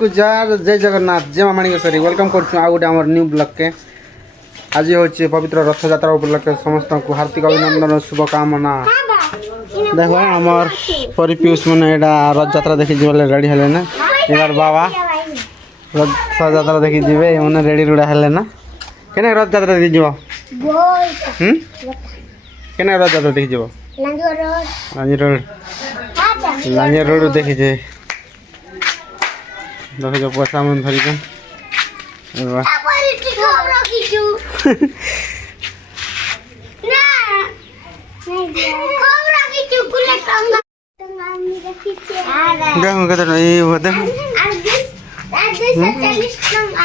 Jar जय जगन्नाथ जय माँ माणिकेश्वरी वेलकम कर आम न्यू ब्लॉग के आज हूँ पवित्र रथ यात्रा उपलक्षे समस्त को हार्दिक अभिनंदन शुभकामना। देखो आमर परिपीयूष मैंने रथ यात्रा देखी बोले रेडी हेले ना यार बाबा रथ यात्रा देखी जी मैंने रेडी रुड़ा हेले ना केने रथ यात्रा देखी जीव केने रथ यात्रा देखी जीव लांजी रोड देखी जे देखो पैसा मन धरिक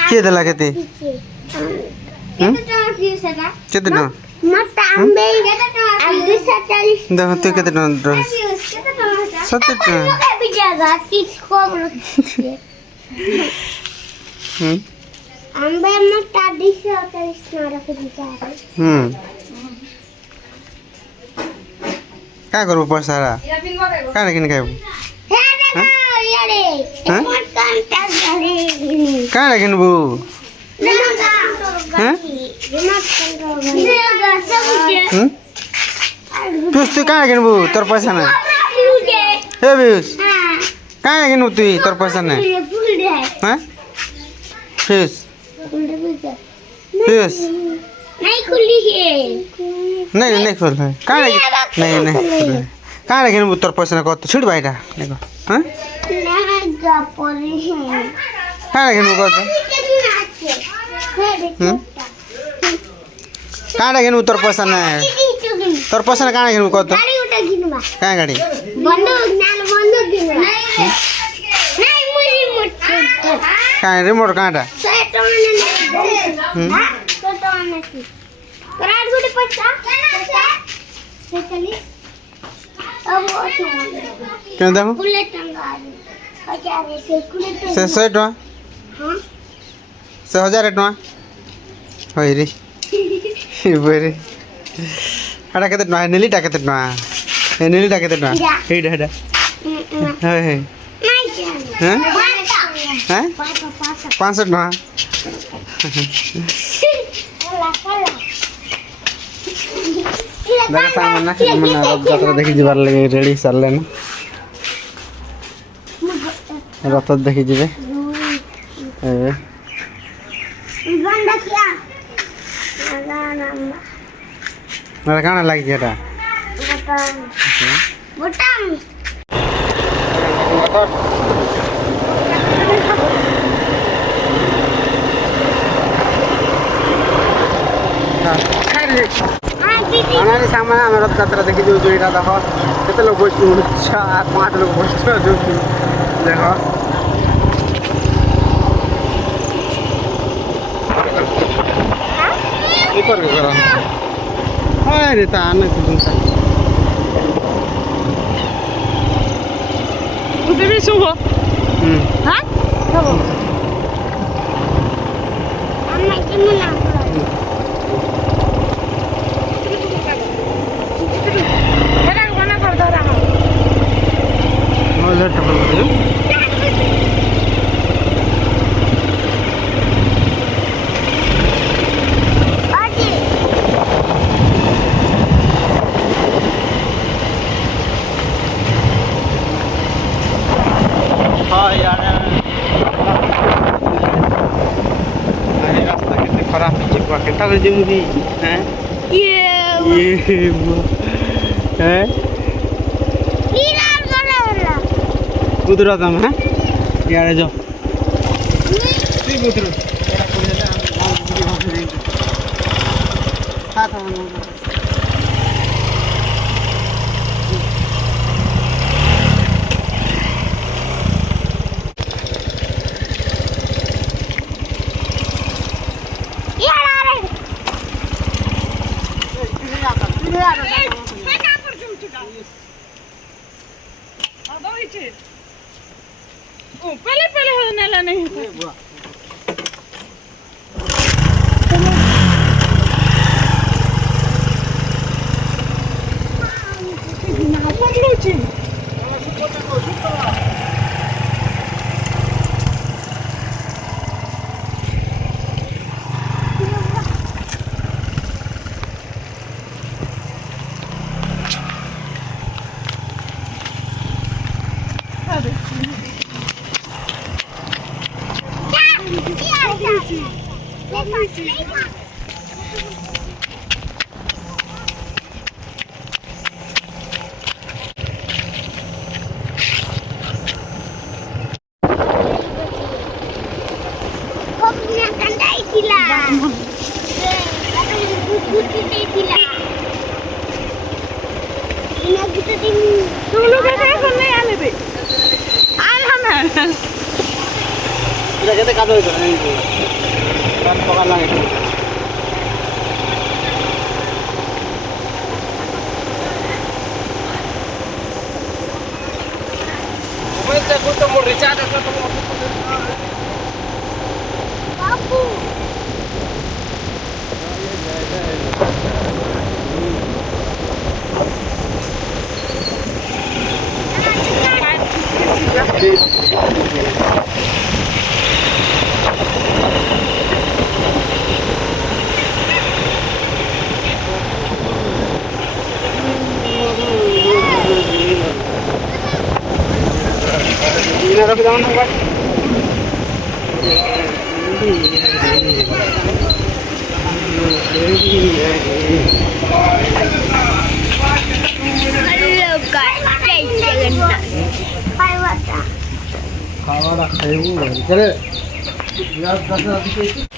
किए देला केते केते न देखो तू केते न 70 क्या करू पैसा क्या किन खाइबू क्या किनबू पीयूष तू क्या किनबू तोर पैसा ना हे पीयूष क्या किनबू तु तोर पैसा ना पीयूष पीयूष नहीं खुली है नहीं खोल है नहीं कहाँ किनबू तोर पैसा कत छुट भाईटा देखो हाँ कहाँ किनबू कत कहाँ किनबू तोर पैसा ना तोर पैसा कहाँ किनबू कत कहाँ गाड़ी कहाँ रिमोट कहाँ क्या देखो से 100 टका से 1000 टका होई रे बेरे आटा केते टका नीलीटा केते टका ए नीलीटा केते टका एडा एडा हे हे हैं हैं 500 टका देखो सामान ना मैंने रथ यात्रा देखी जीवार लगे रेडी सारे ना रथ देखी जीवे मेरा काना लगी एटा अनानी सामान आम रथ यात्रा देखी जो यहाँ देख के लोग बस 5 लोग बस देख अरे ताने भी शुभ हाँ खराब केटा कर जेमुदी हैं ये हैं कुदरा दम हैं यार जो ती कुदरा हां था पहले होने ला नहीं এটা খেতে কাজ হইতো না এই যে রাত সকাল লাগে মোবাইলটা কত মোর রিচার্জ আছে তো বাবু Ini ada zaman apa? Hello guys, jalan. Hai wata. Kalau ada kayu, jadi lihat kasar sedikit.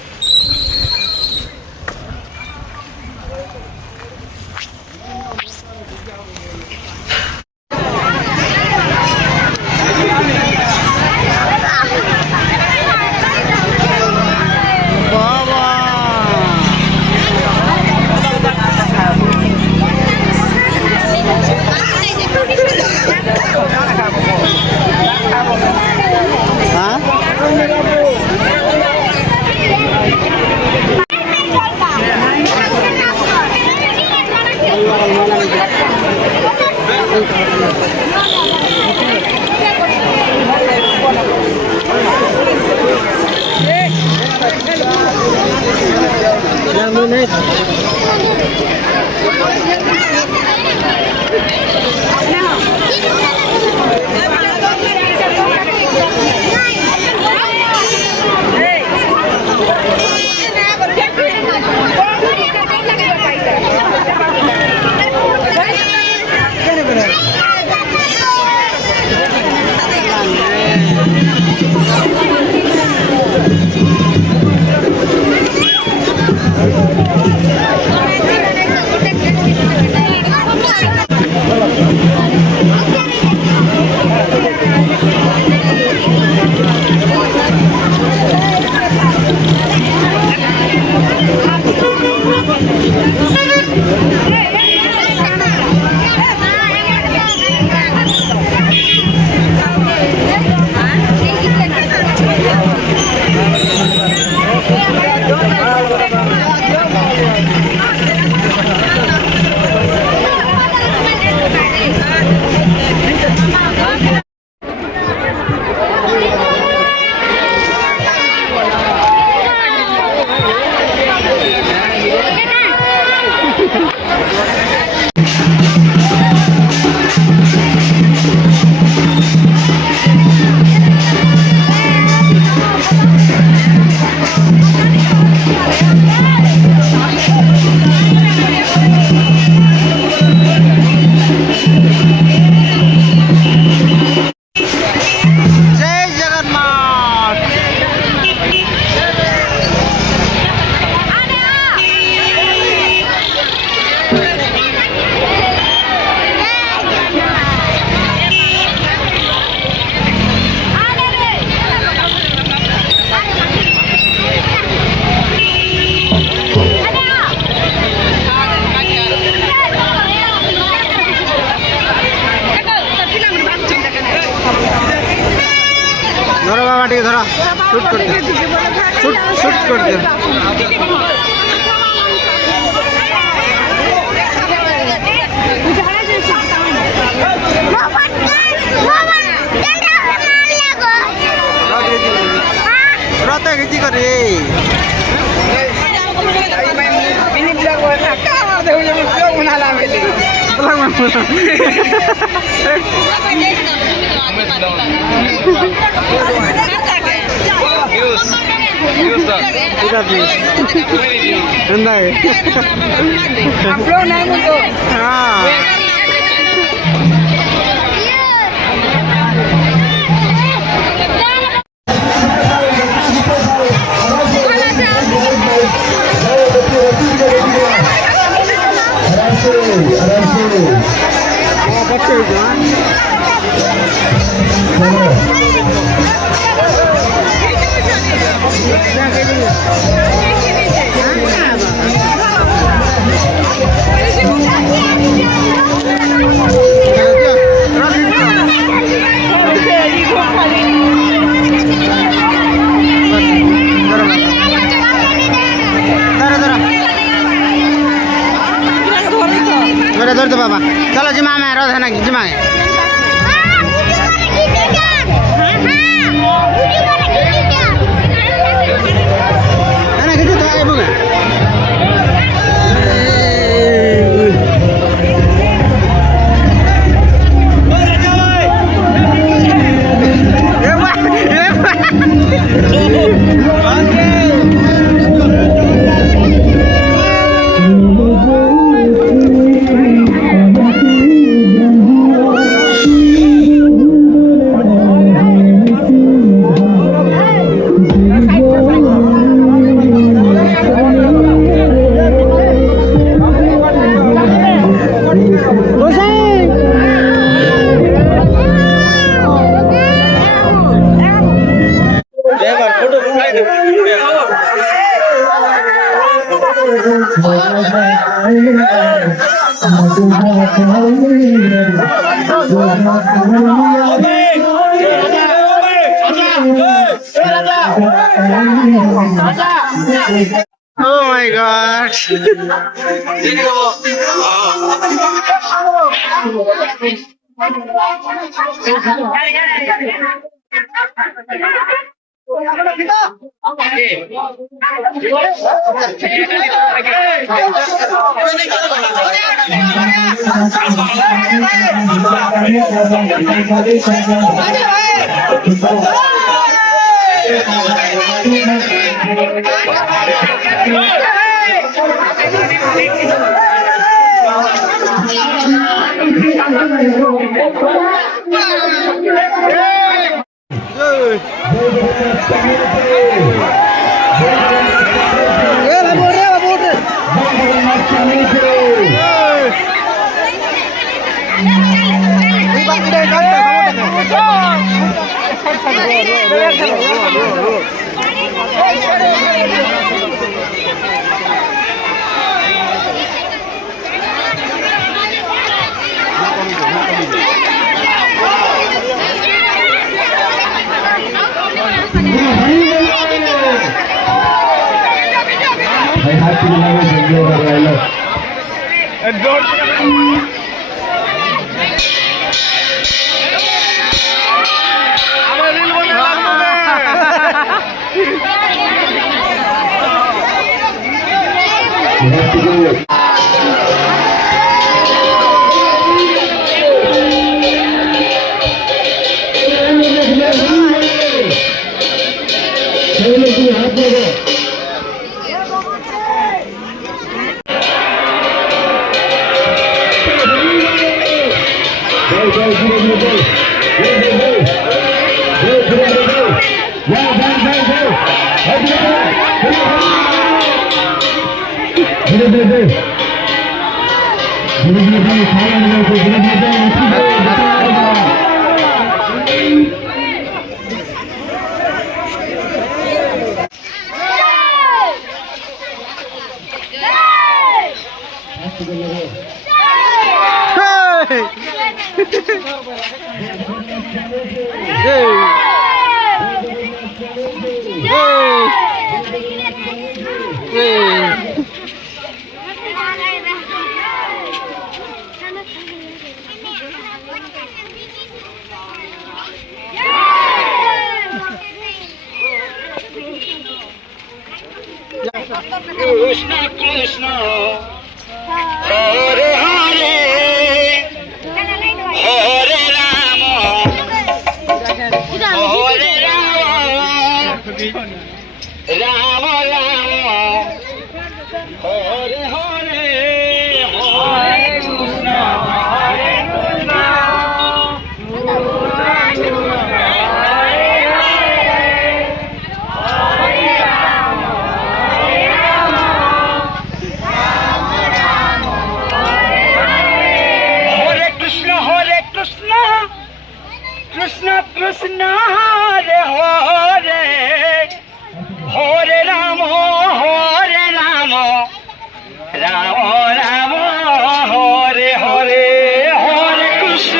ধরো বাবা ঠিক ধরো শুট করতে শুট শুট করতে রতে গেছি করে মিনিট লাগবে না কাম দেউ যেমন বনালা মেলে ধরতে বাবা চলো জিমা আমি রোধ নাকি জিমা কিছু তো আইব না Oh my God. Krishna Krishna Hare Hare হরে রাম রাম হরে হরে হরে কৃষ্ণ হরে কৃষ্ণ কৃষ্ণ কৃষ্ণ হরে হরে হরে রাম রাম রাম হরে হরে হরে কৃষ্ণ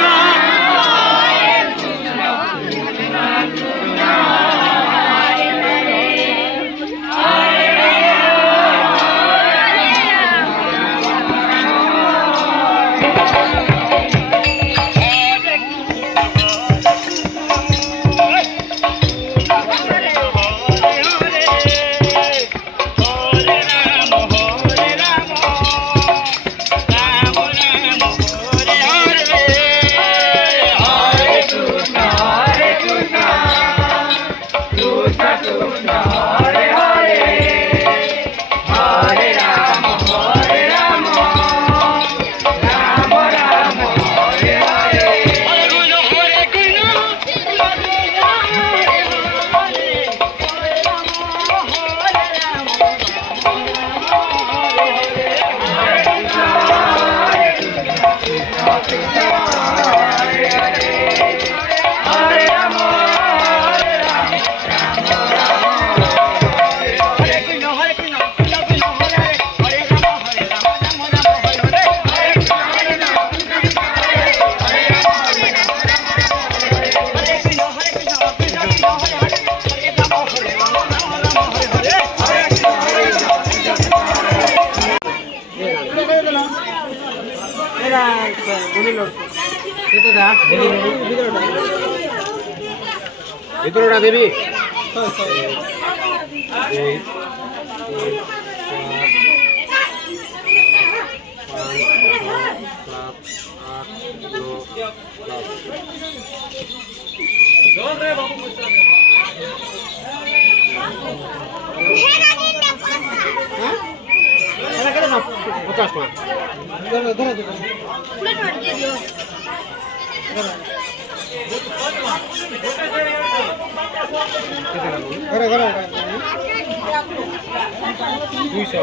ভিতরটা দেবি পঞ্চাশ দুইশো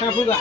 50